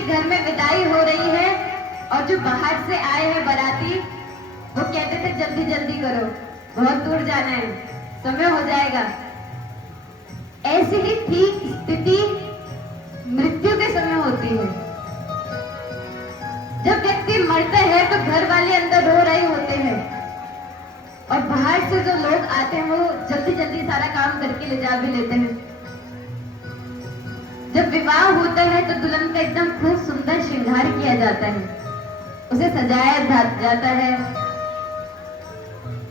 के घर में विदाई हो रही है और जो बाहर से आए हैं बाराती वो कहते थे जल्दी जल्दी करो, बहुत दूर जाना है, समय हो जाएगा। ऐसी ही ठीक स्थिति मृत्यु के समय होती है। जब व्यक्ति मरता है तो घर वाले अंदर रो रहे होते हैं और बाहर से जो लोग आते हैं वो जल्दी जल्दी सारा काम करके ले जा भी लेते हैं। जब विवाह होता है तो दुल्हन का एकदम खूब सुंदर श्रृंगार किया जाता है, उसे सजाया जाता है।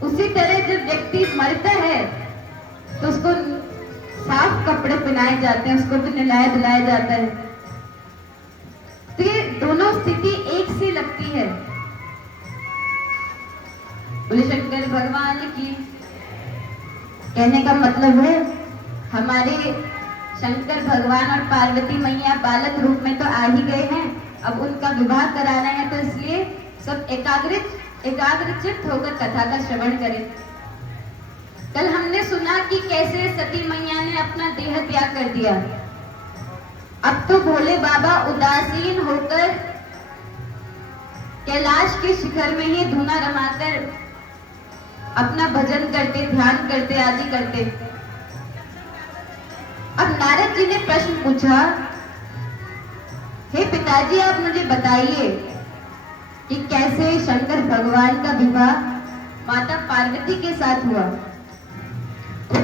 उसी तरह जब व्यक्ति मरता है तो उसको साफ कपड़े पहनाए जाते हैं, उसको भी नहलाया धुलाया जाता है। तो ये दोनों स्थिति एक सी लगती है। बोले शंकर भगवान की। कहने का मतलब है हमारे शंकर भगवान और पार्वती मैया बालक रूप में तो आ ही गए हैं, अब उनका विवाह कराना है, तो इसलिए सब एकाग्रचित्त होकर कथा का श्रवण करें। कल हमने सुना कि कैसे सती मैया ने अपना देह त्याग कर दिया। अब तो भोले बाबा उदासीन होकर कैलाश के शिखर में ही धुना रमाकर अपना भजन करते, ध्यान करते, आदि करते। अब नारद जी ने प्रश्न पूछा, हे पिताजी आप मुझे बताइए कि कैसे शंकर भगवान का विवाह माता पार्वती के साथ हुआ। वो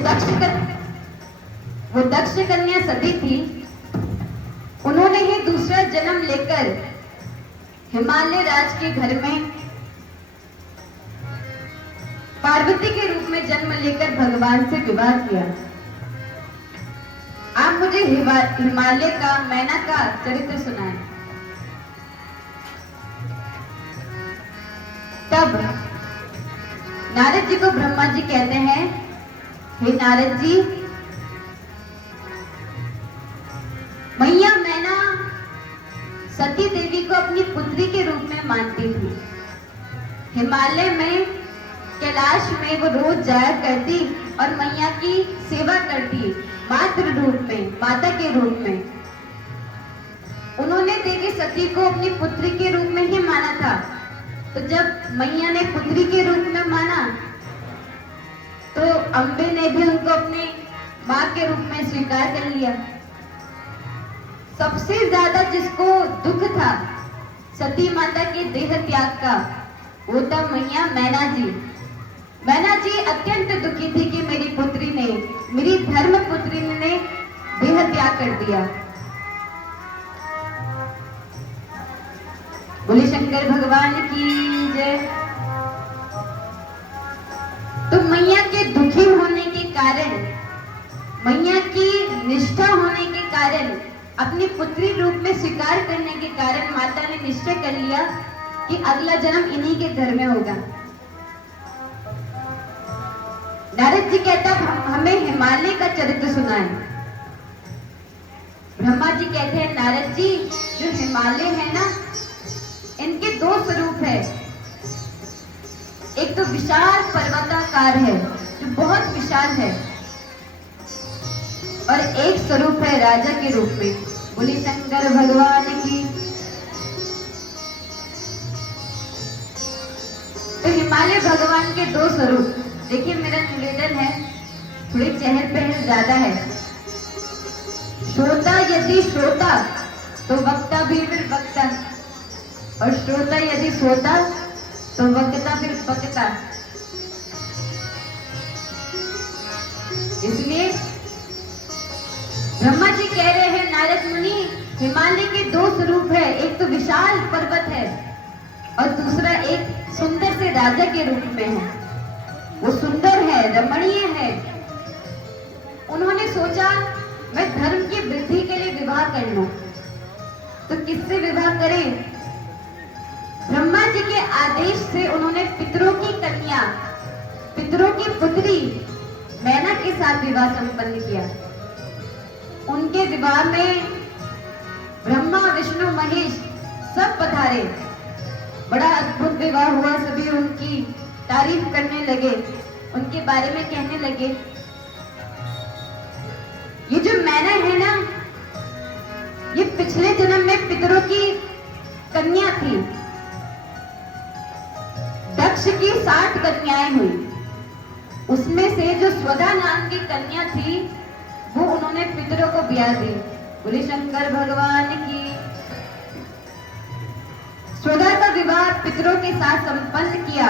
दक्ष कन्या सती थी, उन्होंने ही दूसरा जन्म लेकर हिमालय राज के घर में पार्वती के रूप में जन्म लेकर भगवान से विवाह किया। आप मुझे हिमालय का, मैना का चरित्र सुनाएं। तब नारद जी को ब्रह्मा जी कहते हैं, हे नारद जी, मैया मैना सती देवी को अपनी पुत्री के रूप में मानती थी। हिमालय में, कैलाश में वो रोज जाया करती और मैया की सेवा करती, मातृ रूप में, माता के रूप में। उन्होंने देवी सती को अपनी पुत्री के रूप में ही माना था। तो जब मैया ने पुत्री के रूप में माना तो अम्बे ने भी उनको अपनी मां के रूप में स्वीकार कर लिया। सबसे ज्यादा जिसको दुख था सती माता के देह त्याग का, वो था मैया मैना जी। मैना जी अत्यंत दुखी थी कि मेरी पुत्री ने, मेरी धर्म पुत्री ने देह त्याग कर दिया। बोले शंकर भगवान की जय। तो मैया के दुखी होने के कारण, मैया की निष्ठा होने के कारण, अपनी पुत्री रूप में स्वीकार करने के कारण माता ने निश्चय कर लिया कि अगला जन्म इन्हीं के घर में होगा। नारद जी कहता हमें हिमालय का चरित्र सुनाएं। ब्रह्मा जी कहते हैं, नारद जी जो हिमालय है ना, इनके दो स्वरूप है। एक तो विशाल पर्वताकार है जो बहुत विशाल है, और एक स्वरूप है राजा के रूप में। बोली शंकर भगवान की। तो हिमालय भगवान के दो स्वरूप। देखिए मेरा निवेदन है, थोड़ी चहल पहल ज्यादा है। श्रोता यदि श्रोता तो वक्ता भी फिर वक्ता, और श्रोता यदि सोता तो वक्ता फिर वक्ता। इसलिए ब्रह्मा जी कह रहे हैं, नारद मुनि, हिमालय के दो स्वरूप है। एक तो विशाल पर्वत है और दूसरा एक सुंदर से राजा के रूप में है। वो सुंदर है, रमणीय है। उन्होंने सोचा मैं धर्म की वृद्धि के लिए विवाह कर लूं, तो किससे विवाह करें? ब्रह्मा जी के आदेश से उन्होंने पितरों की कन्या, पितरों की पुत्री मैना के साथ विवाह संपन्न किया। उनके विवाह में ब्रह्मा विष्णु महेश सब पधारे। बड़ा अद्भुत विवाह हुआ। सभी उनकी तारीफ करने लगे, उनके बारे में कहने लगे। ये जो मैना है ना, ये पिछले जन्म में पितरों की कन्या थी। दक्ष की 60 कन्याएं हुई। उसमें से जो स्वधा नाम की कन्या थी वो उन्होंने पितरों को ब्याह दी। बोले शंकर भगवान की। स्वधा का विवाह पितरों के साथ संपन्न किया।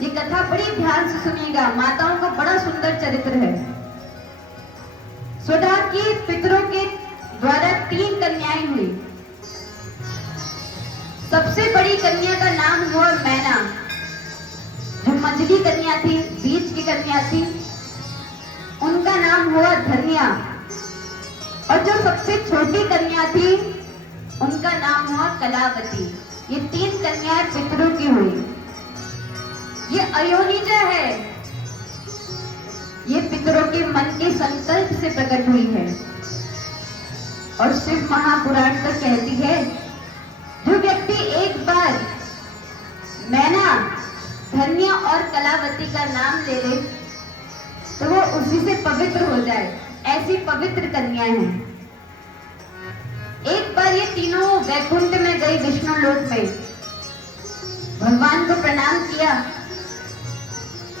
ये कथा बड़ी ध्यान से सुनिएगा, माताओं का बड़ा सुंदर चरित्र है। स्वधा की पितरों के द्वारा 3 कन्याएं हुई। सबसे बड़ी कन्या का नाम हुआ मैना, जो मंझली कन्या थी, बीच की कन्या थी, उनका नाम हुआ धन्या, और जो सबसे छोटी कन्या थी उनका नाम हुआ कलावती। ये 3 कन्याएं पितरों की हुई। ये अयोनिजा है, ये पितरों के मन के संकल्प से प्रकट हुई है। और शिव महापुराण तो कहती है, जो व्यक्ति एक बार मैना, धन्या और कलावती का नाम ले ले तो वो उसी से पवित्र हो जाए। ऐसी पवित्र कन्याएं हैं। एक बार ये तीनों वैकुंठ में गई, विष्णु लोक में भगवान को प्रणाम किया।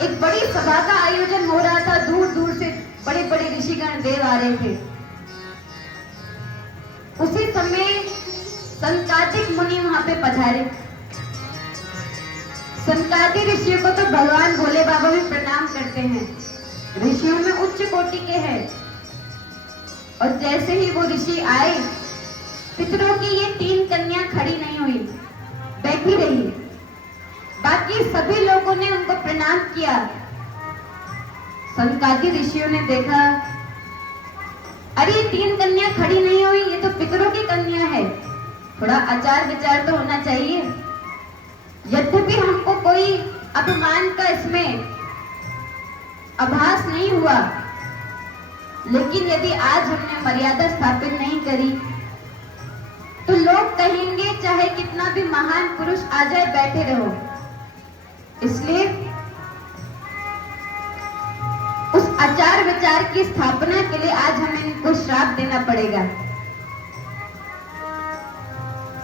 एक बड़ी सभा का आयोजन हो रहा था, दूर दूर से बड़े बड़े ऋषिगण देव आ रहे थे। उसी समय संकादिक मुनि वहां पे पधारे। संकादी ऋषियों को तो भगवान भोले बाबा भी प्रणाम करते हैं, ऋषियों में उच्च कोटि के हैं। और जैसे ही वो ऋषि आए, पितरों की ये 3 कन्या खड़ी नहीं हुई, बैठी रही। बाकी सभी लोगों ने उनको प्रणाम किया। संकादी ऋषियों ने देखा, अरे ये 3 कन्या खड़ी नहीं हुई, ये तो पितरों की कन्या है, थोड़ा आचार विचार तो होना चाहिए। यद्यपि हमको कोई अपमान का इसमें आभास नहीं हुआ, लेकिन यदि आज हमने मर्यादा स्थापित नहीं करी तो लोग कहेंगे चाहे कितना भी महान पुरुष आ जाए, बैठे रहो। इसलिए उस आचार विचार की स्थापना के लिए आज हमें इनको श्राप देना पड़ेगा।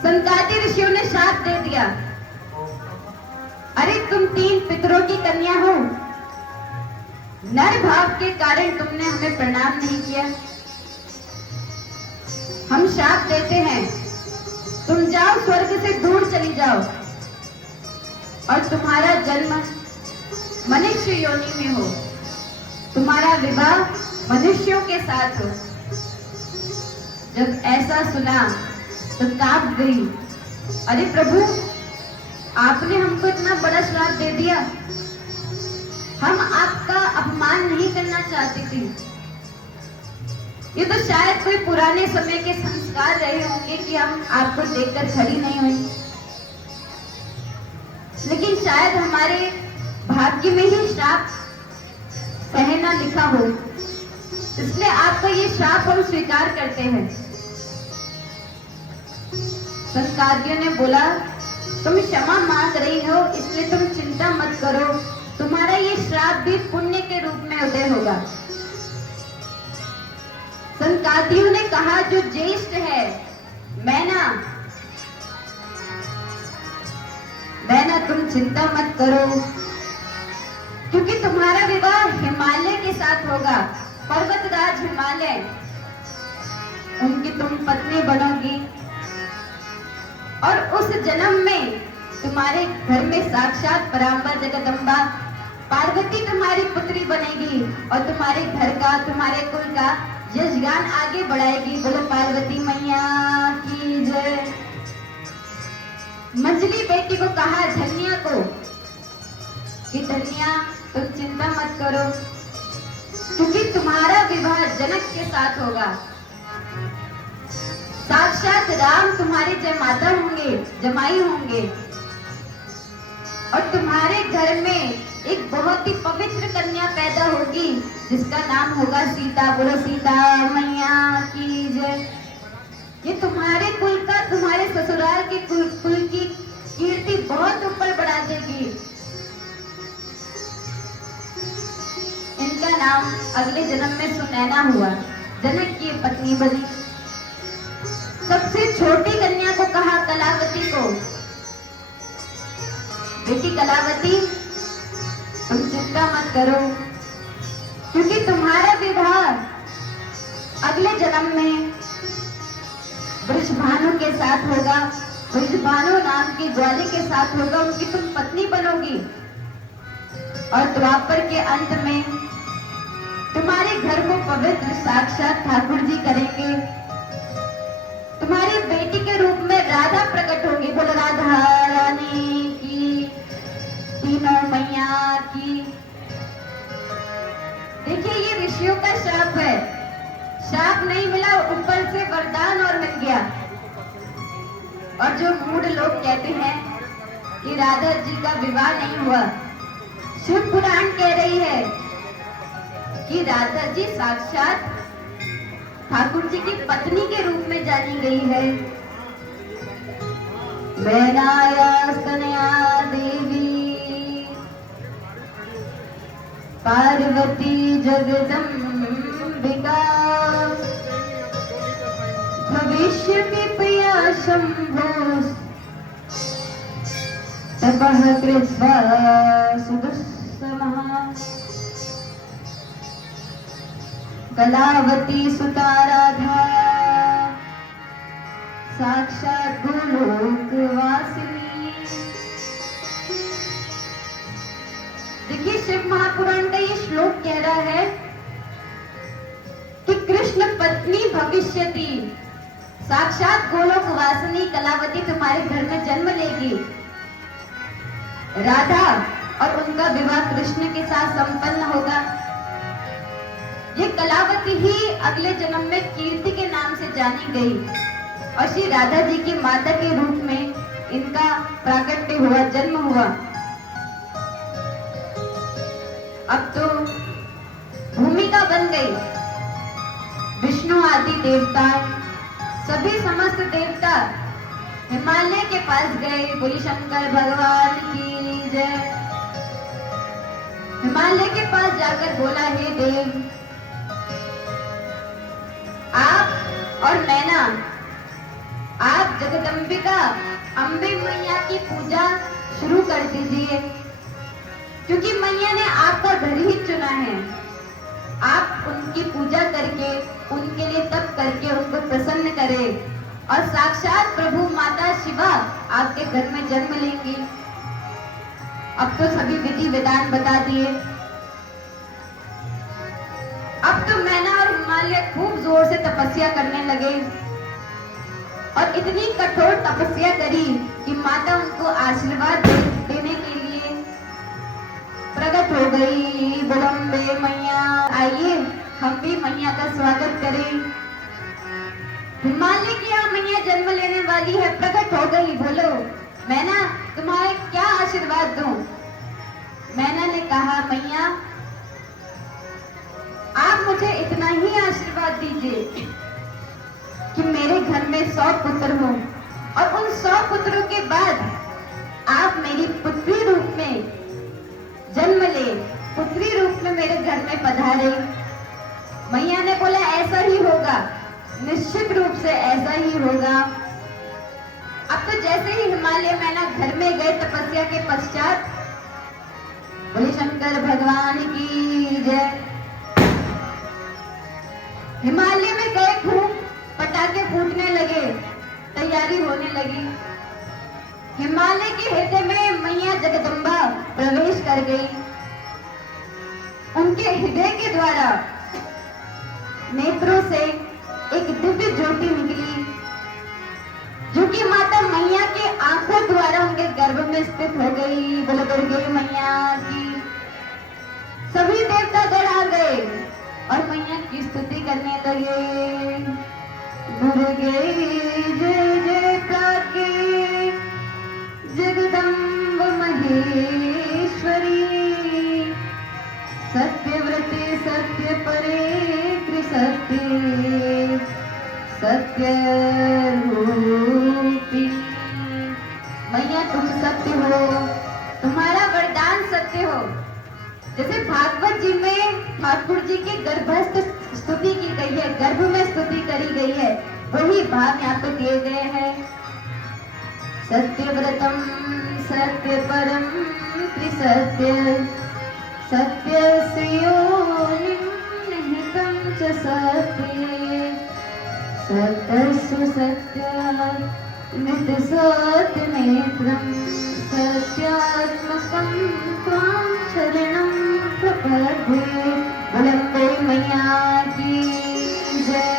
संकादी ऋषियों ने श्राप दे दिया, अरे तुम 3 पितरों की कन्या हो, नर भाव के कारण तुमने हमें प्रणाम नहीं किया। हम श्राप देते हैं, तुम जाओ स्वर्ग से दूर चली जाओ और तुम्हारा जन्म मनुष्य योनि में हो, तुम्हारा विवाह मनुष्यों के साथ हो। जब ऐसा सुना तो कांप गई, अरे प्रभु, आपने हमको इतना बड़ा श्राप दे दिया, हम आपका अपमान नहीं करना चाहती थी। ये तो शायद कोई पुराने समय के संस्कार रहे होंगे कि हम आपको देखकर खड़ी नहीं हुई, लेकिन शायद हमारे भाग्य में ही श्राप सहना लिखा हो, इसलिए आपका ये श्राप हम स्वीकार करते हैं। संकादियों ने बोला, तुम क्षमा मांग रही हो, इसलिए तुम चिंता मत करो, तुम्हारा ये श्राप भी पुण्य के रूप में उदय होगा। संकादियों ने कहा, जो ज्येष्ठ है मैना, तुम चिंता मत करो, क्योंकि तुम्हारा विवाह हिमालय के साथ होगा, पर्वतराज हिमालय, उनकी तुम पत्नी बनोगी और उस जन्म में तुम्हारे घर में साक्षात परांबा जगदम्बा पार्वती तुम्हारी पुत्री बनेगी और तुम्हारे घर का, तुम्हारे कुल का यशगान आगे बढ़ाएगी। बोलो पार्वती मैया की जय। मंजली बेटी को कहा, धन्या को, कि धन्या तुम चिंता मत करो, क्योंकि तुम्हारा विवाह जनक के साथ होगा। साक्षात राम तुम्हारे जमाता होंगे, जमाई होंगे, और तुम्हारे घर में एक बहुत ही पवित्र कन्या पैदा होगी जिसका नाम होगा सीता। बोलो सीता मैया की जय। ये तुम्हारे कुल का, तुम्हारे ससुराल के कुल की कीर्ति बहुत ऊपर बढ़ा देगी। इनका नाम अगले जन्म में सुनैना हुआ, जनक की पत्नी बनी। सबसे छोटी कन्या को कहा, कलावती को, बेटी कलावती तुम चिंता मत करो, क्योंकि तुम्हारा विवाह अगले जन्म में वृषभानु के साथ होगा। वृषभानु नाम की ग्वाली के साथ होगा, उनकी तुम पत्नी बनोगी। और द्वापर के अंत में तुम्हारे घर को पवित्र साक्षात ठाकुर जी करेंगे। तुम्हारी बेटी के रूप में राधा प्रकट होगी। बोलो राधा रानी की, तीनों मैया की। देखिए ये ऋषियों का श्राप है, श्राप नहीं मिला, ऊपर से वरदान और मिल गया। और जो मूढ़ लोग कहते हैं कि राधा जी का विवाह नहीं हुआ, शिव पुराण कह रही है कि राधा जी साक्षात ठाकुर जी की पत्नी के रूप में जानी गई है। मैनाया स्तनया देवी पार्वती जगदम्बिका भविष्य कृपया शंभो तपः कृत्वा सुदुस्समः कलावती सुता राधा साक्षात गोलोक वासिनी। देखिए शिव महापुराण का ये श्लोक कह रहा है कि कृष्ण पत्नी भविष्यति, साक्षात गोलोक वासिनी कलावती तुम्हारे घर में जन्म लेगी। राधा और उनका विवाह कृष्ण के साथ संपन्न होगा। ये कलावती ही अगले जन्म में कीर्ति के नाम से जानी गई और श्री राधा जी की माता के रूप में इनका प्राकट्य हुआ, जन्म हुआ। अब तो भूमिका बन गई। विष्णु आदि देवता, सभी समस्त देवता हिमालय के पास गए। बोली शंकर भगवान की जय। हिमालय के पास जाकर बोला, हे देव, आप और मैना, आप जगदम्बिका अम्बे मैया की पूजा शुरू कर दीजिए, क्योंकि मैया ने आपका घर ही चुना है। आप उनकी पूजा करके, उनके लिए तप करके उनको प्रसन्न करें और साक्षात प्रभु माता शिवा आपके घर में जन्म लेंगी। अब तो सभी विधि विधान बता दिए। अब तो मैना और हिमालय खूब जोर से तपस्या करने लगे और इतनी कठोर तपस्या करी कि माता उनको आशीर्वाद देने के लिए प्रकट हो गई। बोलम्बे मैया, आइए हम भी मैया का स्वागत करें। हिमालय की यहाँ मैया जन्म लेने वाली है, प्रकट हो गई। बोलो मैना, तुम्हारे क्या आशीर्वाद दूं? मैना ने कहा, मैया आप मुझे इतना ही आशीर्वाद दीजिए कि मेरे घर में 100 पुत्र हों और उन 100 पुत्रों के बाद आप मेरी पुत्री रूप में जन्म ले, पुत्री रूप में मेरे घर में पधारे। मैया ने बोला, ऐसा ही होगा, निश्चित रूप से ऐसा ही होगा। अब तो जैसे ही हिमालय मैना घर में गए तपस्या के पश्चात, बोले शंकर भगवान की जय। हिमालय में गए, खूब पटाखे फूटने लगे, तैयारी होने लगी। हिमालय के हृदय में मैया जगदम्बा प्रवेश कर गई। उनके हृदय के द्वारा नेत्रों से एक दिव्य ज्योति निकली, जो कि माता मैया के आंखों द्वारा उनके गर्भ में स्थित हो गई। बोलो दुर्गे मैया की। सभी देवता दौड़ा गए और मैया की स्तुति करने लगे। दुर्गे जय जय काके जगदम्ब महेश्वरी, सत्यव्रते सत्य परे त्रिसत्ये सत्य रूपी। मैया तुम सत्य हो, तुम्हारा वरदान सत्य हो। जैसे भागवत जी में ठाकुर जी की गर्भस्थ स्तुति की गई है, गर्भ में स्तुति करी गई है, वही भाव यहाँ पे दिए गए हैं। सत्यव्रतम सत्य परम त्रिसत्य सत्यस्य योनिं निहितं च सत्ये सत्यस्य सत्यामृत सत्यनेत्रं सत्यात्मकं त्वां शरणं प्रपद्ये। बुलंदे मैया की जय।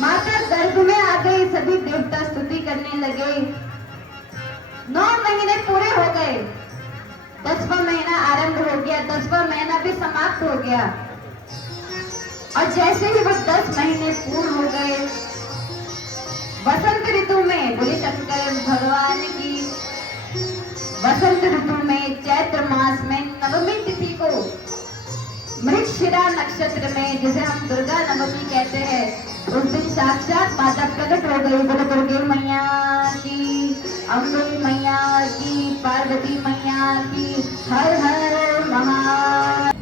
माता गर्भ में आ गई, सभी देवता स्तुति करने लगे। 9 महीने पूरे हो गए, 10वां महीना आरंभ हो गया, 10वां महीना भी समाप्त हो गया। और जैसे ही वो 10 महीने पूर्ण हो गए, वसंत ऋतु में, बोले शंकर भगवान की, वसंत ऋतु में चैत्र मास में नवमी तिथि को मृगशिरा नक्षत्र में, जिसे हम दुर्गा नवमी कहते हैं, उस दिन साक्षात माता प्रकट हो गई। बोलो दुर्गे मैया की, अम्बे मैया की, पार्वती मैया की, हर हर महादेव।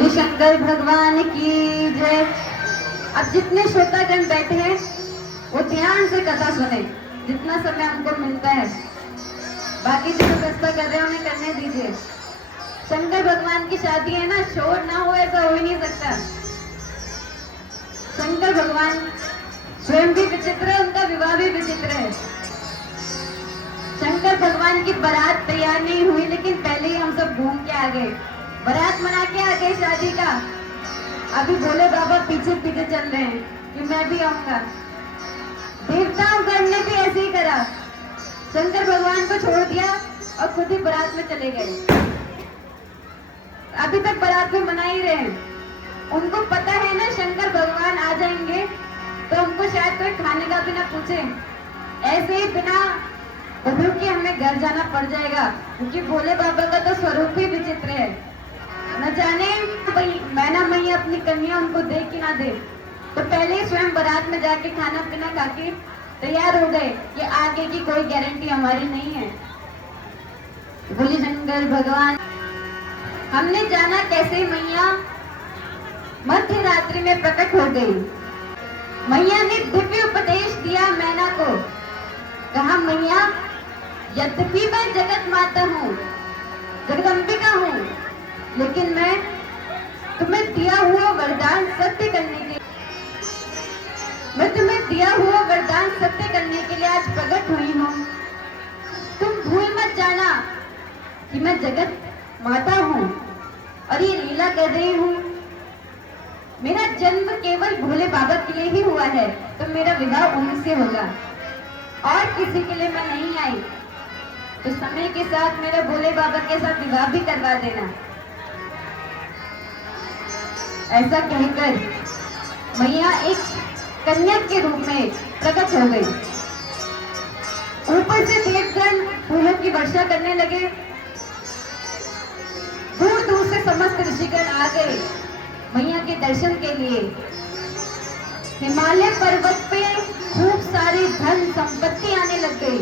बोले शंकर भगवान की जय। अब जितने श्रोतागण बैठे हैं वो ध्यान से कथा सुने, जितना समय हमको मिलता है। बाकी जो व्यवस्था कर रहे हैं उन्हें करने दीजिए। शंकर भगवान की शादी है ना, शोर ना हो ऐसा हो ही नहीं सकता। शंकर भगवान स्वयं भी विचित्र है, उनका विवाह भी विचित्र है। शंकर भगवान की बारात तैयार नहीं हुई, लेकिन पहले ही हम सब घूम के आ गए, बारात मना के आ गए शादी का। अभी भोले बाबा पीछे पीछे चल रहे हैं कि मैं भी आऊंगा। देवताओं गण ने भी ऐसे ही करा, शंकर भगवान को छोड़ दिया और खुद ही बारात में चले गए। अभी तक बारात में मना ही रहे हैं। उनको पता है ना शंकर भगवान आ जाएंगे तो हमको शायद कोई खाने का भी ना पूछे, ऐसे ही बिना बधू के हमें घर जाना पड़ जाएगा, क्योंकि भोले बाबा का तो स्वरूप ही विचित्र है। न जाने मैना मैया अपनी कन्या उनको दे कि ना दे, तो पहले ही स्वयं बारात में जाके खाना पीना खा के तैयार हो गए कि आगे की कोई गारंटी हमारी नहीं है। बोले शंकर भगवान। हमने जाना कैसे मैया मध्य रात्रि में प्रकट हो गई। मैया ने दिव्य उपदेश दिया मैना को। कहा मैया, यद्यपि मैं जगत माता हूँ, जगदम्बिका हूँ, लेकिन मैं तुम्हें दिया हुआ वरदान सत्य करने के लिए आज प्रकट हुई हूँ। तुम भूल मत जाना कि मैं जगत माता हूँ और ये लीला कर रही हूँ। मेरा जन्म केवल भोले बाबा के लिए ही हुआ है, तो मेरा विवाह उन्हीं से होगा और किसी के लिए मैं नहीं आई। तो समय के साथ मेरे भोले बाबा के साथ विवाह भी करवा देना। ऐसा कहकर मैया एक कन्या के रूप में प्रकट हो गई। ऊपर से देवगण फूलों की वर्षा करने लगे। दूर दूर से समस्त ऋषिगण आ गए मैया के दर्शन के लिए। हिमालय पर्वत पे खूब सारी धन संपत्ति आने लग गई।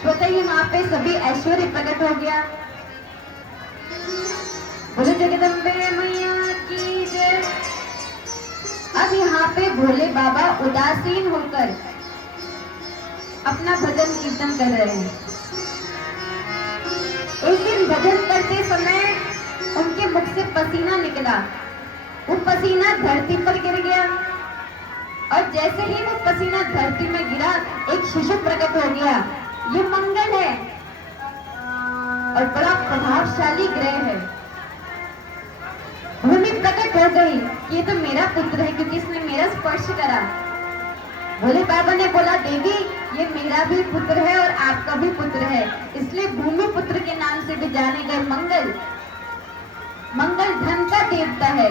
स्वतः ही वहां पे सभी ऐश्वर्य प्रकट हो गया। बोले जगदम्बे मैया की जय। अब यहाँ पे भोले बाबा उदासीन होकर अपना भजन कीर्तन कर रहे हैं। एक दिन भजन करते समय उनके मुख से पसीना निकला। वो पसीना धरती पर गिर गया और जैसे ही वो पसीना धरती में गिरा, एक शिशु प्रकट हो गया। ये मंगल है और बड़ा प्रभावशाली ग्रह है। भूमि प्रकट हो गई कि ये तो मेरा पुत्र है, क्योंकि इसने मेरा स्पर्श करा। भोले बाबा ने बोला, देवी ये मेरा भी पुत्र है और आपका भी पुत्र है, इसलिए भूमि पुत्र के नाम से भी जाने गए। मंगल मंगल धन का देवता है।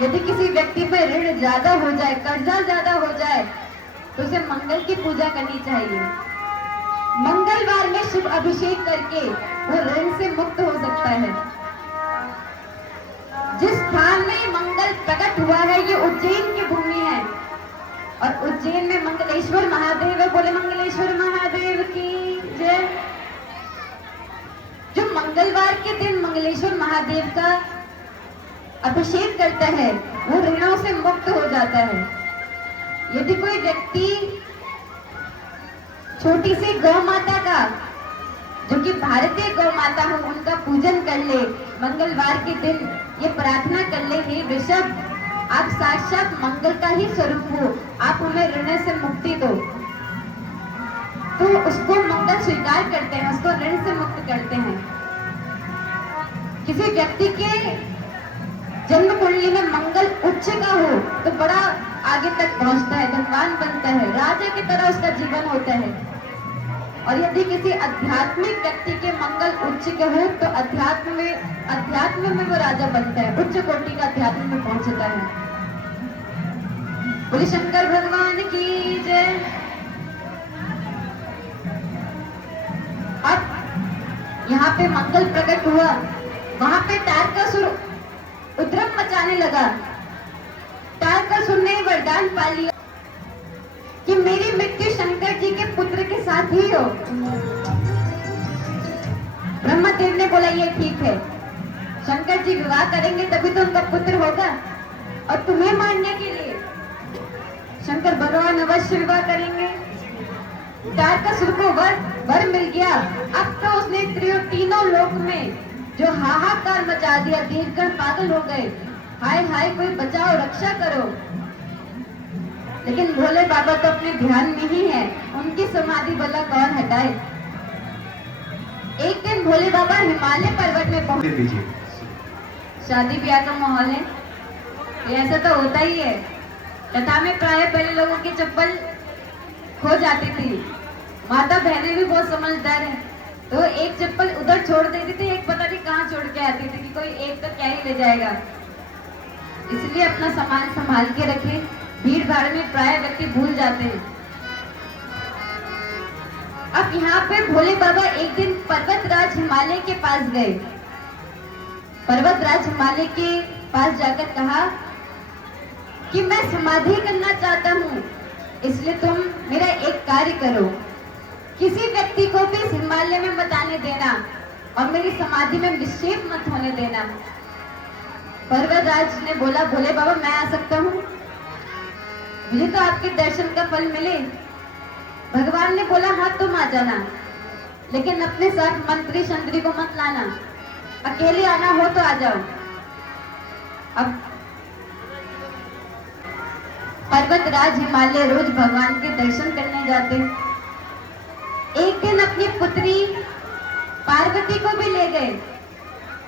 यदि किसी व्यक्ति पर ऋण ज्यादा हो जाए, कर्जा ज्यादा हो जाए, तो उसे मंगल की पूजा करनी चाहिए। मंगलवार में शुभ अभिषेक करके वो ऋण से मुक्त हो सकता है। जिस स्थान में मंगल प्रकट हुआ है ये उज्जैन की भूमि है और उज्जैन में मंगलेश्वर महादेव है। बोले मंगलेश्वर महादेव की जय। जो मंगलवार के दिन मंगलेश्वर महादेव का अभिषेक करता है वो ऋणों से मुक्त हो जाता है। यदि कोई व्यक्ति छोटी सी गौ माता का, जो कि भारतीय गौ माता हो, उनका पूजन कर ले मंगलवार के दिन, ये प्रार्थना कर ले, हे वृषभ आप साक्षात मंगल का ही स्वरूप हो, आप हमें ऋण से मुक्ति दो, तो उसको मंगल स्वीकार करते हैं, उसको ऋण से मुक्त करते हैं। किसी व्यक्ति के जन्म कुंडली में मंगल उच्च का हो तो बड़ा आगे तक पहुंचता है, धनवान बनता है, राजा की तरह उसका जीवन होता है। और यदि किसी आध्यात्मिक व्यक्ति के मंगल उच्च के हो तो अध्यात्म में वो राजा बनता है, उच्च कोटि का अध्यात्म में पहुंचता है। बोले शंकर भगवान की जय। अब यहाँ पे मंगल प्रकट हुआ, वहां पे तारकासुर उद्रम मचाने लगा। तारकासुर ने वरदान पा लिया कि मेरी मृत्यु शंकर जी के पुत्र के साथ ही हो। ब्रह्मदेव ने बोला ये ठीक है, शंकर जी विवाह करेंगे तभी तो उनका पुत्र होगा, और तुम्हें मारने के लिए शंकर भगवान अवश्य विवाह करेंगे। तारकासुर को वर मिल गया। अब तो उसने तीनों लोक में जो हाहाकार मचा दिया, देखकर पागल हो गए। हाय हाय, कोई बचाओ, रक्षा करो। लेकिन भोले बाबा तो अपने ध्यान में ही है, उनकी समाधि भला कौन हटाए। एक दिन भोले बाबा हिमालय पर्वत में पहुंचे। शादी ब्याह का माहौल है, ये ऐसा तो होता ही है। कथा में प्राय पहले लोगों की चप्पल खो जाती थी। माता बहनें भी बहुत समझदार है, तो एक चप्पल उधर छोड़ देती थी, एक पता नहीं कहाँ छोड़ के आती थी कि कोई एक तो क्या ही ले जाएगा। इसलिए अपना सामान संभाल के रखें, भीड़ भाड़ में प्राय व्यक्ति भूल जाते हैं। अब यहाँ पे भोले बाबा एक दिन पर्वतराज हिमालय के पास गए। पर्वतराज हिमालय के पास जाकर कहा कि मैं समाधि करना चाहता हूँ, इसलिए तुम मेरा एक कार्य करो, किसी व्यक्ति को भी इस हिमालय में मत आने देना और मेरी समाधि में विक्षेप मत होने देना। पर्वतराज ने बोला, भोले बाबा मैं आ सकता हूँ, मुझे तो आपके दर्शन का फल मिले। भगवान ने बोला हाँ तुम आ जाना, लेकिन अपने साथ मंत्री शंत्री को मत लाना, अकेले आना हो तो आ जाओ। अब पर्वतराज हिमालय रोज भगवान के दर्शन करने जाते। एक दिन अपनी पुत्री पार्वती को भी ले गए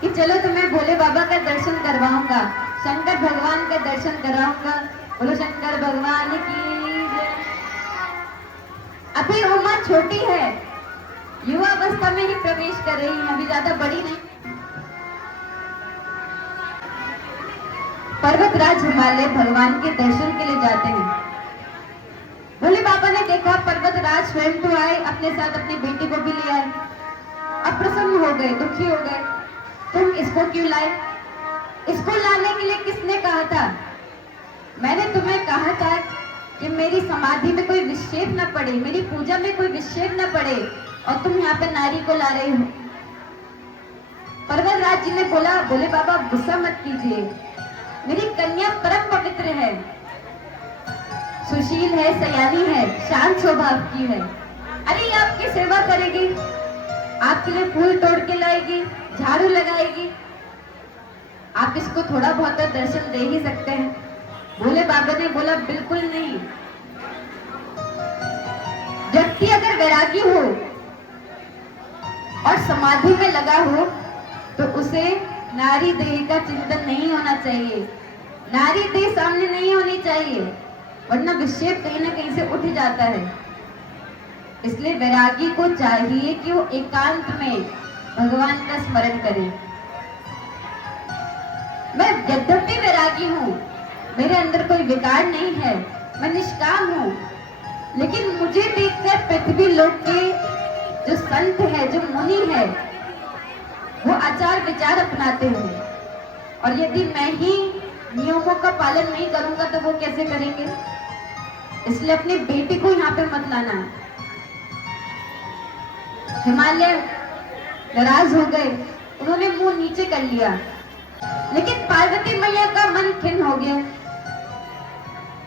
कि चलो तुम्हें भोले बाबा का दर्शन करवाऊंगा, शंकर भगवान का दर्शन कराऊंगा। बोलो शंकर भगवान की जय। अभी उम्र छोटी है, युवा अवस्था में ही प्रवेश कर रही है, अभी ज्यादा बड़ी नहीं। पर्वतराज हिमालय भगवान के दर्शन के लिए जाते हैं। भोले बाबा ने देखा पर्वतराज स्वयं तो आए, अपने साथ अपनी बेटी को भी ले आए। अप्रसन्न हो गए, दुखी हो गए। तुम इसको क्यों लाए? इसको लाने के लिए किसने कहा था? मैंने तुम्हें कहा था कि मेरी समाधि में कोई विक्षेप न पड़े, मेरी पूजा में कोई विक्षेप न पड़े, और तुम यहाँ पे नारी को ला रहे हो। पर्वतराज जी ने बोला, भोले बाबा गुस्सा मत कीजिए, मेरी कन्या परम पवित्र है, सुशील है, सयानी है, शांत स्वभाव की है। अरे ये आपकी सेवा करेगी, आपके लिए फूल तोड़ के लाएगी, झाड़ू लगाएगी, आप इसको थोड़ा बहुत दर्शन दे ही सकते हैं। भोले बाबा ने बोला बिल्कुल नहीं। व्यक्ति अगर वैरागी हो और समाधि में लगा हो तो उसे नारी देह का चिंतन नहीं होना चाहिए, नारी देह सामने नहीं होनी चाहिए, वरना विक्षेप कहीं ना कहीं से उठ जाता है। इसलिए वैरागी को चाहिए कि वो एकांत में भगवान का स्मरण करे। मैं यद्यपि वैरागी हूँ, मेरे अंदर कोई विकार नहीं है, मैं निष्काम हूँ, लेकिन मुझे देखकर पृथ्वी लोक के जो संत है, जो मुनि है, वो आचार विचार अपनाते हैं, और यदि मैं ही नियमों का पालन नहीं करूंगा तो वो कैसे करेंगे? इसलिए अपनी बेटी को यहाँ पे मत लाना। हिमालय नाराज हो गए, उन्होंने मुंह नीचे कर लिया, लेकिन पार्वती मैया का मन खिन्न हो गया।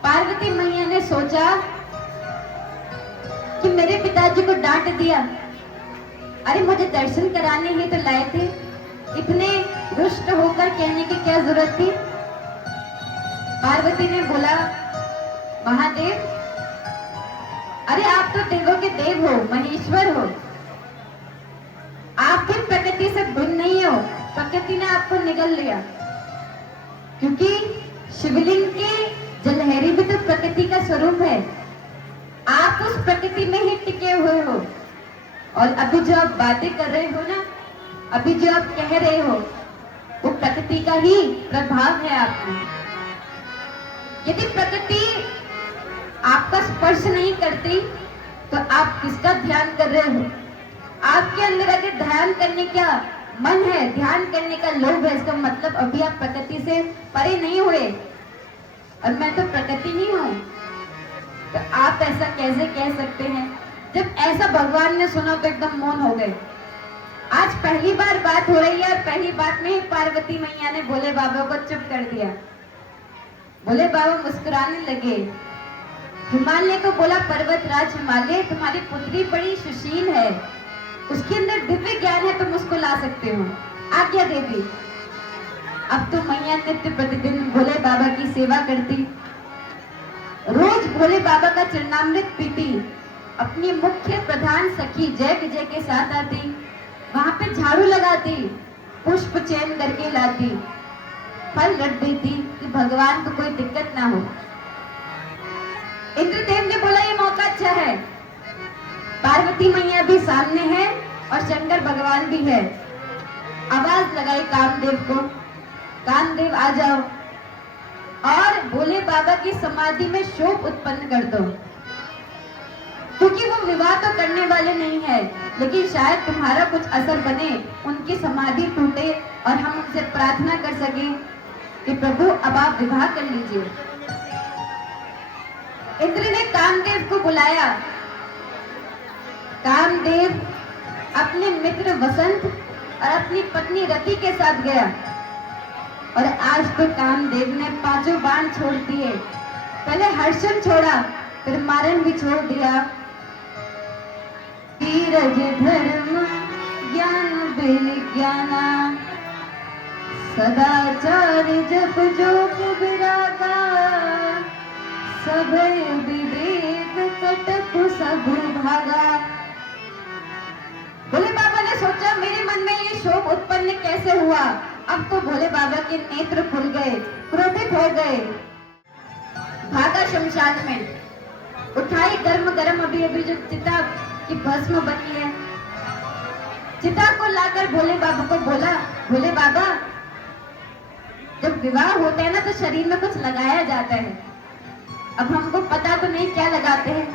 पार्वती मैया ने सोचा कि मेरे पिताजी को डांट दिया, अरे मुझे दर्शन कराने ही तो लाए थे, इतने रुष्ट होकर कहने की क्या जरूरत थी? पार्वती ने बोला, महादेव, अरे आप तो देवों के देव हो, महेश्वर हो, आप भी प्रकृति से भिन्न नहीं हो, प्रकृति ने आपको निगल लिया, क्योंकि शिवलिंग के जलहरी भी तो प्रकृति का स्वरूप है, आप उस प्रकृति में ही टिके हुए हो, और अभी जो आप बातें कर रहे हो ना, अभी जो आप कह रहे हो, वो प्रकृति का ही प्रभाव है आप में। यदि प्रकृति आपका स्पर्श नहीं करती तो आप किसका ध्यान कर रहे हो? आपके अंदर अगर ध्यान करने का मन है, ध्यान करने का लोभ है, इसका मतलब अभी आप प्रकृति से परे नहीं हुए, और मैं तो प्रकृति नहीं हूं। तो आप ऐसा कैसे कह सकते हैं? जब ऐसा भगवान ने सुना तो एकदम मौन हो गए। आज पहली बार बात हो रही है और पहली बात में ही पार्वती मैया ने भोले बाबा को चुप कर दिया। भोले बाबा मुस्कुराने लगे। हिमालय को बोला, पर्वतराज हिमालय, तुम्हारी पुत्री बड़ी सुशील है, उसके अंदर दिव्य ज्ञान है, तुम उसको ला सकते हो, आज्ञा दे दी। अब तो मैया नित्य प्रतिदिन भोले बाबा की सेवा करती, रोज भोले बाबा का चरणामृत पीती, अपनी मुख्य प्रधान सखी जय विजय के साथ आती, वहां पे झाड़ू लगाती, पुष्प चयन करके लाती, फल रख देती कि भगवान को कोई दिक्कत ना हो। इंद्रदेव ने बोला, ये मौका अच्छा है, पार्वती मैया भी सामने है और शंकर भगवान भी है। आवाज लगाई कामदेव को, कामदेव आ जाओ और भोले बाबा की समाधि में शोक उत्पन्न कर दो, क्योंकि वो विवाह तो करने वाले नहीं है, लेकिन शायद तुम्हारा कुछ असर बने, उनकी समाधि टूटे और हम उनसे प्रार्थना कर सके कि प्रभु अब आप विवाह कर लीजिए। इंद्र ने कामदेव को बुलाया। कामदेव अपने मित्र वसंत और अपनी पत्नी रति के साथ गया और आज तो कामदेव ने 5 बाण छोड़ दिए। पहले हर्षण छोड़ा, फिर मारण भी छोड़ दिया। धीरज धर्म ज्ञान विज्ञाना, सदाचार जप जोग विरागा, सभय विवेक कटक सब भागा। भोले बाबा ने सोचा, मेरे मन में ये शोक उत्पन्न कैसे हुआ। अब तो भोले बाबा के नेत्र खुल गए, क्रोधित हो गए, भागा शमशान में, उठाई गर्म गर्म अभी जो चिता की भस्म बनी है, चिता को लाकर भोले बाबा को बोला, भोले बाबा, जब विवाह होता है ना तो शरीर में कुछ लगाया जाता है। अब हमको पता तो नहीं क्या लगाते हैं,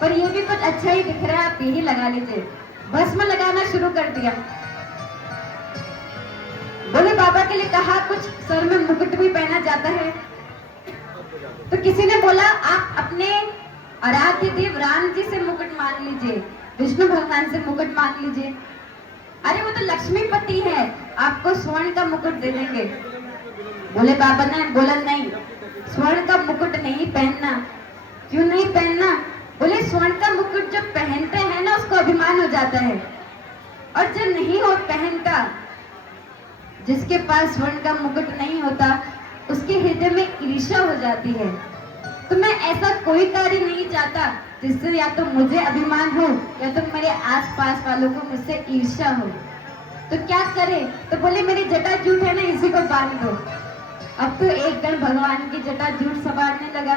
पर ये भी कुछ अच्छा ही दिख रहा है, आप यही लगा लीजिए। भस्म लगाना शुरू कर दिया। भोले बाबा के लिए कहा, कुछ सर में मुकुट भी पहना जाता है। तो किसी ने बोला, आप अपने आराध्य देव राम जी से मुकुट मांग लीजिए, विष्णु भगवान से मुकुट मांग लीजिए। अरे वो तो लक्ष्मीपति है, आपको स्वर्ण का मुकुट दे देंगे। भोले बाबा ने बोला, नहीं, स्वर्ण का मुकुट नहीं पहनना। क्यों नहीं पहनना? बोले, स्वर्ण का मुकुट जो पहनते हैं ना, उसको अभिमान हो जाता है, और जो नहीं हो पहनता, जिसके पास स्वर्ण का मुकुट नहीं होता, उसके हृदय में ईर्ष्या हो जाती है। तो मैं ऐसा कोई कार्य नहीं चाहता जिससे या तो मुझे अभिमान हो या तो मेरे आसपास वालों को मुझसे ईर्ष्या हो। तो क्या करे? तो बोले, मेरी जटा जूट है ना, इसी को बांध दो। अब तो एक गण भगवान की जटा जूट संभालने लगा।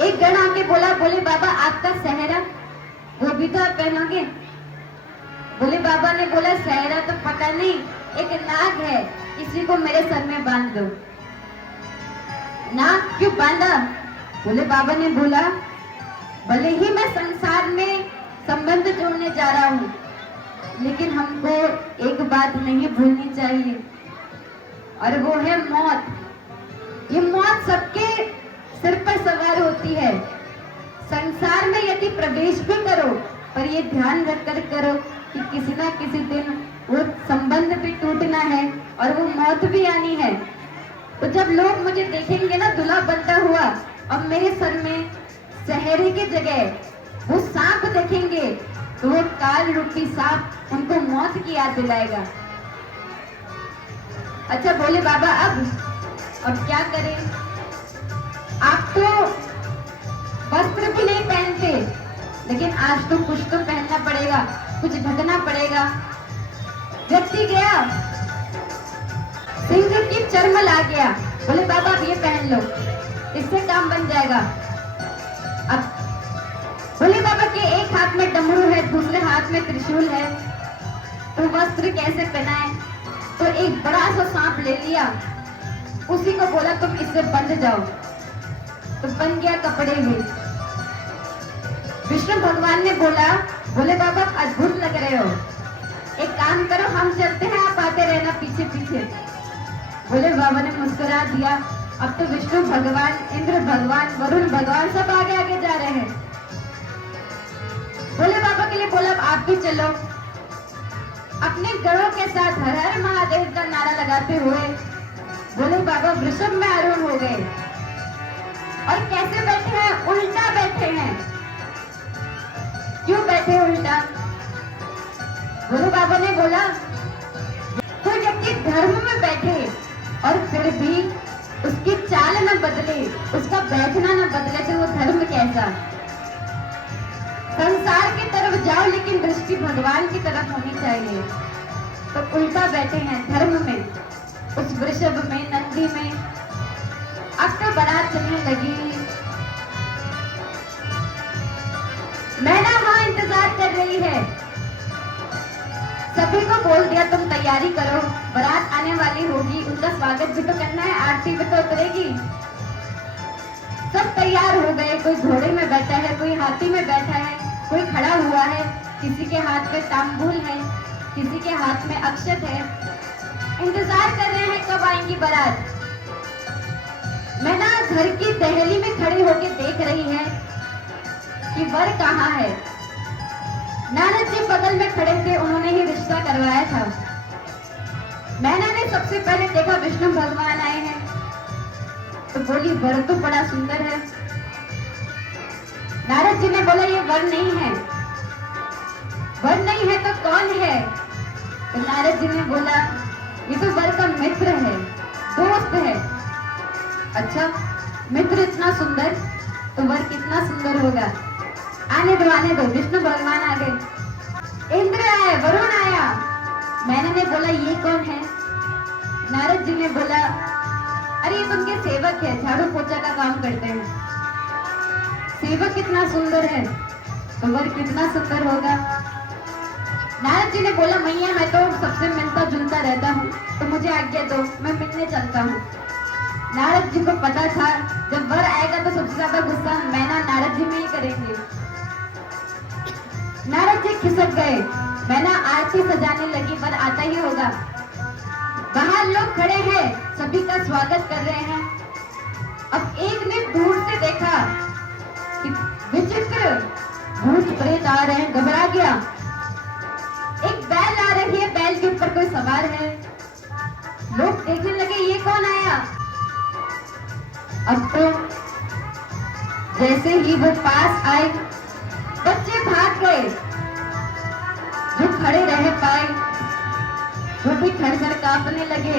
एक गण आके बोला, बोले बाबा, आपका सहरा वो भी तो आप पहनोगे? बोले बाबा ने बोला, सहरा तो पता नहीं, एक नाग है, इसी को मेरे सर में बांध दो। नाग क्यों बांधा? बोले बाबा ने बोला, भले ही मैं संसार में संबंध जोड़ने जा रहा हूँ, लेकिन हमको एक बात नहीं भूलनी चाहिए, और वो है मौत। ये मौत सबके सिर पर सवार होती है। संसार में यदि प्रवेश भी करो, पर ये ध्यान रखकर करो कि किसी ना किसी दिन वो संबंध भी टूटना है और वो मौत भी आनी है। तो जब लोग मुझे देखेंगे ना दूल्हा बनता हुआ, और मेरे सर में सहरे की जगह वो सांप देखेंगे, तो वो काल रूपी सांप उनको मौत की याद दिलाएगा। अच्छा बोले बाबा, अब क्या करें? आप तो वस्त्र भी नहीं पहनते, लेकिन आज तो कुछ तो पहनना पड़ेगा, कुछ ढकना पड़ेगा। व्यक्ति गया, सिंह की चर्म ला गया। बोले बाबा, अब ये पहन लो, इससे काम बन जाएगा। अब बोले बाबा के एक हाथ में डमरू है, दूसरे हाथ में त्रिशूल है, तो वस्त्र कैसे पहनाए? तो एक बड़ा सा सांप ले लिया, उसी को बोला, तुम इससे बंध जाओ। तो बन गया कपड़े भी। विष्णु भगवान ने बोला, बोले बाबा, अद्भुत लग रहे हो, एक काम करो, हम चलते हैं, आप आते रहना पीछे पीछे। बोले बाबा ने मुस्कुरा दिया। अब तो विष्णु भगवान, इंद्र भगवान, वरुण भगवान सब आगे आगे जा रहे हैं। बोले बाबा के लिए बोला, आप भी चलो। अब अपने गढ़ों के साथ हर हर महादेव का नारा लगाते हुए भोले बाबा वृषभ में आरूढ़ हो गए। और कैसे बैठे हैं? उल्टा बैठे हैं। क्यों बैठे उल्टा? भोले बाबा ने बोला, कोई व्यक्ति धर्म में बैठे और फिर भी उसकी चाल न बदले, उसका बैठना न बदले, तो वो धर्म कैसा? संसार की तरफ जाओ लेकिन दृष्टि भगवान की तरफ होनी चाहिए। तो उल्टा बैठे हैं धर्म में, उस वृषभ में, नंदी में। अब तो बारात चलने लगी। मैना वहां इंतजार कर रही है। सभी को बोल दिया तुम तैयारी करो, बारात आने वाली होगी, उनका स्वागत भी तो करना है, आरती भी तो उतरेगी। सब तैयार हो गए। कोई घोड़े में बैठा है, कोई हाथी में बैठा है, कोई खड़ा हुआ है, किसी के हाथ में तांबूल है, किसी के हाथ में अक्षत है। इंतजार कर रहे हैं कब आएंगी बारात। मैना घर की दहली में खड़ी होकर देख रही है कि वर कहाँ है। नारद जी बगल में खड़े थे, उन्होंने ही रिश्ता करवाया था। मैना ने सबसे पहले देखा विष्णु भगवान आए हैं, तो बोली वर तो बड़ा सुंदर है। नारद जी ने बोला ये वर नहीं है। वर नहीं है तो कौन है? तो नारद जी ने बोला ये तो वर का मित्र है, दोस्त है। अच्छा, मित्र इतना सुंदर तो वर कितना सुंदर होगा। आने दो, विष्णु भगवान आ गए। इंद्र आए, वरुण आया। मैंने ने बोला ये कौन है? नारद जी ने बोला अरे ये तुमके सेवक है, झाड़ू पोछा का काम करते हैं। सेवक कितना सुंदर है तो वर कितना सुंदर होगा। नारद जी ने बोला मैया मैं तो सबसे मिलता जुलता रहता हूँ, तो मुझे आज्ञा दो, मैं मिलने चलता हूँ। नारद जी को पता था जब वर आएगा तो सबसे ज्यादा गुस्सा मैना नारद जी में ही करेंगे। नारद जी खिसक गए। मैना आरती सजाने लगी, वर आता ही होगा। बाहर लोग खड़े हैं, सभी का स्वागत कर रहे हैं। अब एक ने दूर से देखा कि विचित्र भूत प्रेत आ रहे हैं, घबरा गया। एक बैल आ रही है, बैल के ऊपर कोई सवार है। लोग देखने लगे ये कौन आया। अब तो जैसे ही वो पास आए बच्चे भाग गए, जो खड़े रह पाए वो भी थर-थर कांपने लगे।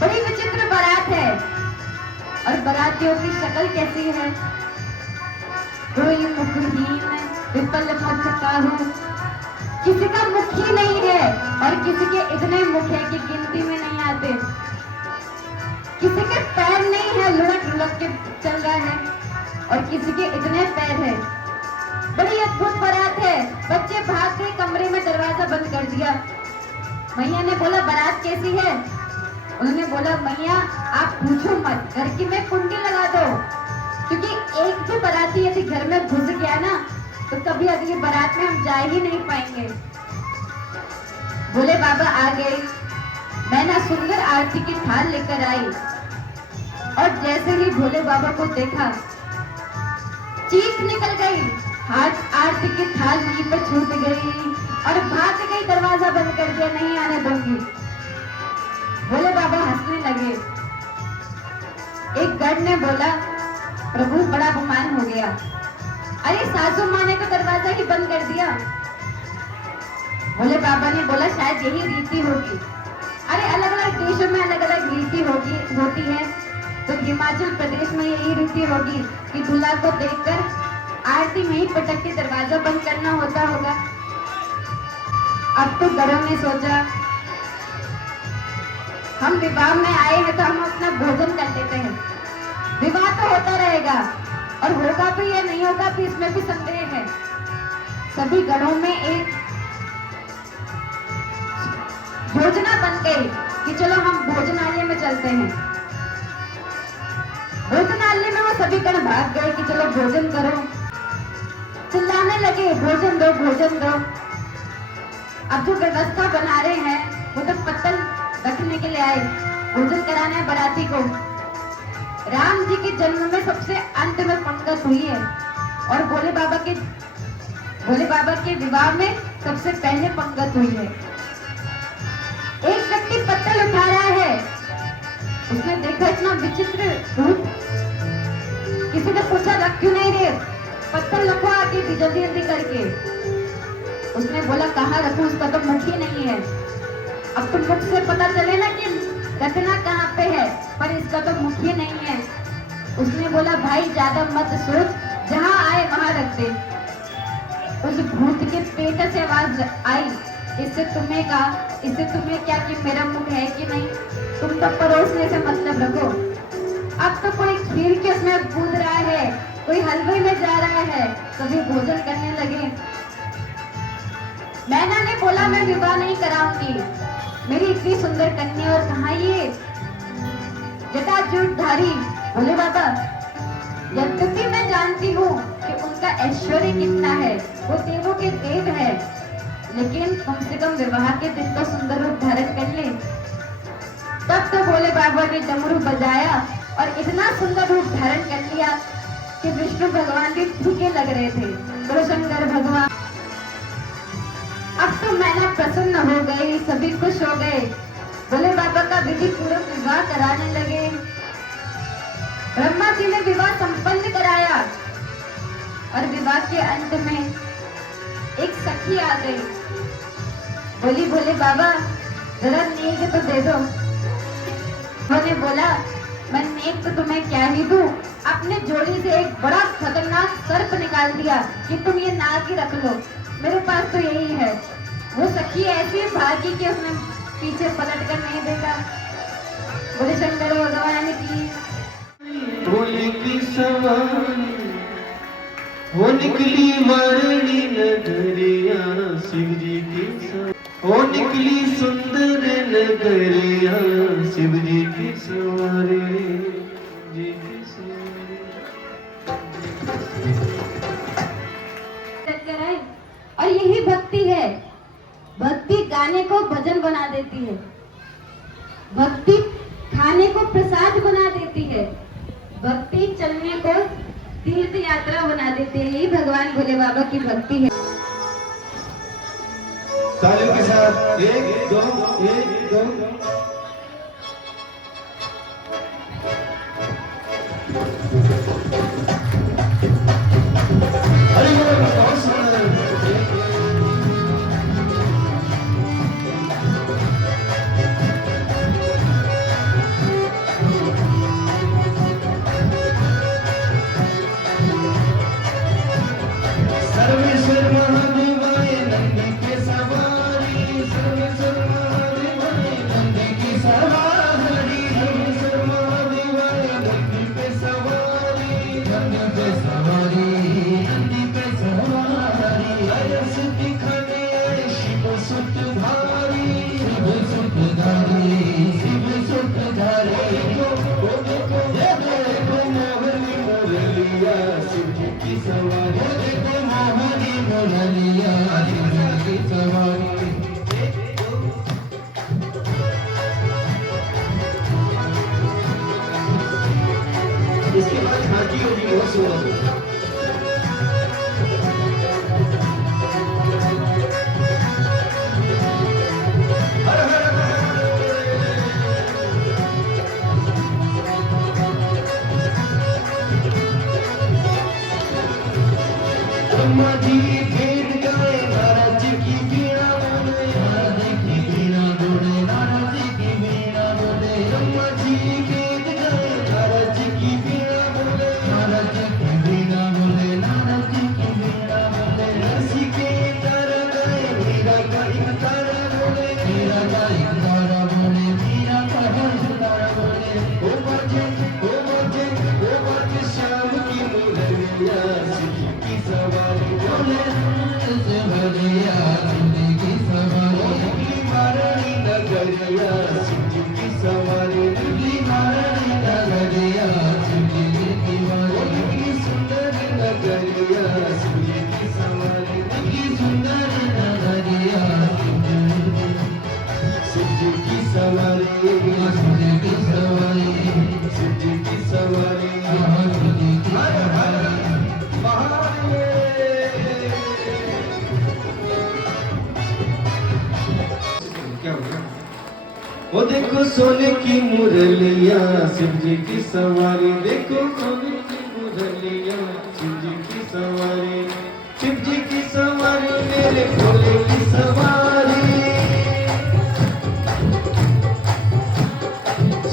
बड़ी विचित्र बारात है और बारातियों की शक्ल कैसी है। कोई मुखहीन विपल मुख काहू, किसी का मुख ही नहीं है और किसी के इतने मुख है कि गिनती में नहीं आते। किसी के पैर नहीं है, लुढ़क लुढ़क के चल रहा है, और किसी के इतने पैर है। बड़ी अद्भुत बारात है। बच्चे भाग के कमरे में दरवाजा बंद कर दिया। मैया ने बोला बारात कैसी है? उन्होंने बोला मैया आप पूछो मत, घर की मैं कुंडी लगा दो, क्योंकि एक भी बाराती यदि घर में घुस गया ना तो कभी अगली बारात में हम जा ही नहीं पाएंगे। भोले बाबा आ गए। मैना सुंदर आरती की थाल लेकर आई और जैसे ही भोले बाबा को देखा चीख निकल गई। हाथ आरती की थाल वहीं पर छूट गई और भाग गई, दरवाजा बंद कर दिया, नहीं आने दूंगी। भोले बाबा हंसने लगे। एक गढ़ ने बोला प्रभु बड़ा अपमान हो गया। अरे सासू माँ ने तो दरवाजा ही बंद कर दिया। भोले बाबा ने बोला शायद यही रीति होगी। अरे अलग अलग देशों में अलग अलग रीति होती है, तो हिमाचल प्रदेश में यही रीति होगी कि दूल्हा को देखकर आरती में ही पटक के दरवाजा बंद करना होता होगा। अब तो गढ़ों ने सोचा हम विवाह में आए हैं तो हम अपना भोजन कर लेते हैं, विवाह तो होता रहेगा और होगा भी या नहीं होगा भी इसमें भी संदेह है। सभी गढ़ों में एक योजना बन गई कि चलो हम भोजनालय में चलते हैं। भोजनालय में वो सभी गण भाग गए कि चलो भोजन करो। चिल्लाने लगे भोजन दो भोजन दो। अब जो व्यवस्था बना रहे हैं वो तो पत्तल रखने के लिए आए, भोजन कराना है बाराती को। राम जी के जन्म में सबसे अंत में पंगत हुई है और भोले बाबा के विवाह में सबसे पहले पंगत हुई है। एक व्यक्ति पत्थर उठा रहा है, उसने देखा इतना विचित्र रूप, किसी ने पूछा रख क्यों नहीं रहे, पत्थर रखो आगे भी जल्दी जल्दी करके। उसने बोला कहाँ रखूं, उसका तो मुख ही नहीं है। अब तो मुख से पता चले ना कि रखना कहाँ पे है, पर इसका तो मुख ही नहीं है। उसने बोला भाई ज्यादा मत सोच, जहाँ आए वहां रख दे। उस भूत के पेट से आवाज आई, इससे तुम्हें क्या कि मेरा मुख है कि नहीं, तुम तो परोसने से मतलब रखो। अब तो कोई खीर के उसमें कूद रहा है, कोई हलवे में जा रहा है, सभी भोजन करने लगे। मैना ने बोला मैं विवाह नहीं कराऊंगी, मेरी इतनी सुंदर कन्या और कहाँ ये जटाजूटधारी भोले बाबा। यद्यपि मैं जानती हूँ कि उनका ऐश्वर्य कितना है, वो देवों के देव है, लेकिन कम से कम विवाह के दिन तो सुंदर रूप धारण कर ले। तब तो भोले बाबा ने डमरू बजाया और इतना सुंदर रूप धारण कर लिया कि विष्णु भगवान भी फीके लग रहे थे। बोलो शंकर भगवान। अब तो मैना प्रसन्न हो गई, सभी खुश हो गए। भोले बाबा का विधि पूर्वक विवाह कराने लगे। ब्रह्मा जी ने विवाह संपन्न कराया और विवाह के अंत में एक सखी आ गई, बोली भोले बाबा जरा नेक तो दे दो। उन्होंने बोला मैं नेक तो तुम्हें क्या ही दूं, अपने जोड़ी से एक बड़ा खतरनाक सर्प निकाल दिया कि तुम ये नाग ही रख लो, मेरे पास तो यही है। वो सखी ऐसी भागी कि उसने पीछे पलट कर नहीं देखा। बोले शंकर भगवान की। भोले की सवारी वो निकली वारणी नगरिया, शिव जी की सवारी वो निकली सुंदर नगरिया, शिव जी की सवारी जी की सवारी। और यही भक्ति है, भक्ति गाने को भजन बना देती है, भक्ति खाने को प्रसाद बना देती है, भक्ति चलने को तीर्थ यात्रा बना देती है। यही भगवान भोले बाबा की भक्ति है। तालियों के साथ एक दो एक दो। अरे बहुत सुंदर। सर्वेश्वर महादेवाय नंदी के सवारी, सर्वेश्वर महादेवाय नंदी की सवारी, सर्वेश्वर महादेवाय नंदी पे सवारी, नंदी पे सवारी, नंदी पे सवारी। अयस दिखाने आए शिव सुतधारी, शिव सुतधारी, शिव सुतधारी। देखो मोहनी मुरलिया, शिव जी की सवारी। मोहनी मुरलिया, शिव जी की सवारी। इसके बाद झांकी होगी बहुत सुंदर। हर हर ब्रह्मा जी भेद गाए, नारद जी की वीणा बोले, नारद जी की वीणा बोले, नारद जी की वीणा बोले। ब्रह्मा जी भेद गाए, नारद जी की वीणा बोले, नारद जी की वीणा बोले, नारद जी की वीणा बोले। रसी के तारा गाए, मीरा का एक तारा बोले, मीरा का एक तारा बोले, मीरा का हर तारा बोले। ओ बाजे श्याम की मुरलिया, शिव जी की सवारी। बोले से भरिया, शिव जी की सवारी। निकली वारणी नगरिया, शिव जी की सवारी। निकली वारणी नगरिया, शिव जी की सवारी। निकली सुंदर नगरिया, शिव जी की सवारी। निकली सुंदर नगरिया, शिव जी की सवारी, शिव जी की सवारी, शिव जी की सवारी। हर हर महादेव। ओ देखो सोने की मुरलिया शिव जी की सवारी, देखो सोने की मुरलिया शिव जी की सवारी, शिव जी की सवारी मेरे भोले की सवारी,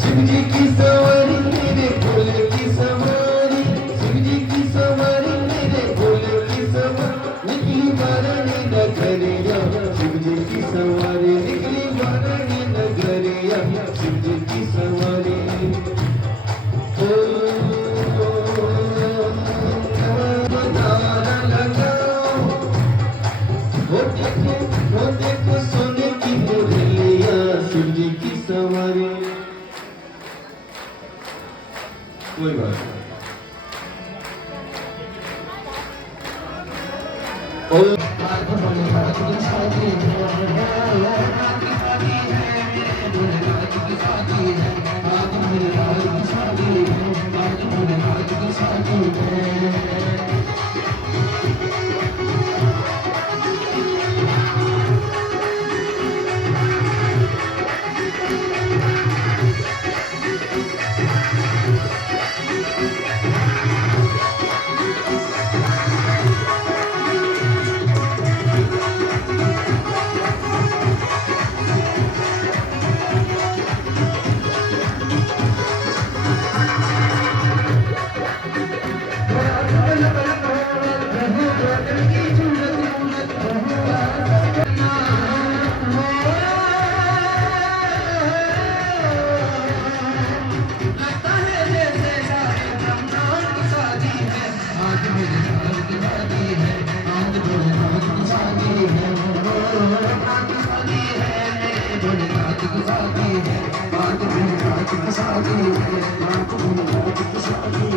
शिव जी की सवारी मेरे भोले की सवारी, शिव जी की सवारी मेरे भोले की सवारी, निकली वाराणसी नगरिया शिव जी की सवारी, निकली वाराणसी नगरिया शिव जी की सवारी। नारा लगाओ, वो देखो सोने की मुरलिया शिव जी की सवारी। कोई बात नहीं। Thank you.